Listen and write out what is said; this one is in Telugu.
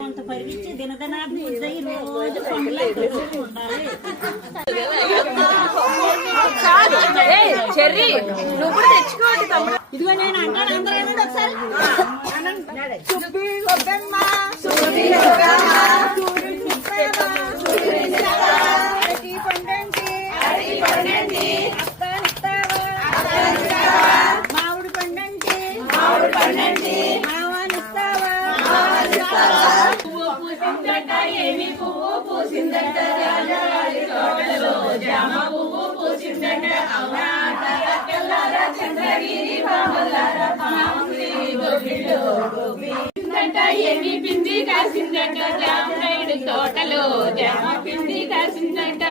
కొంత పరిగించి దినదినాభివృద్ధి రోజు పండ్లు ఉండాలి. చెర్రీ నువ్వు కూడా తెచ్చుకోవాలి తమ్ముడు. ఇదిగో నేను అంటాను, అందరూ ఏనండి ఒకసారి. మామిడి పండంటి మావానిస్తావా? పువ్వు పూసిందట, ఏమి పువ్వు పూసిందట, రాజరాజి తోటలో జామ పువ్వు పూసిందట. అవునా చంద్రగిరి బామలారా పాముంది గోపిలో గోపి. ఏమి పిండి కాసిందట, జామరాయుడు తోటలో జామ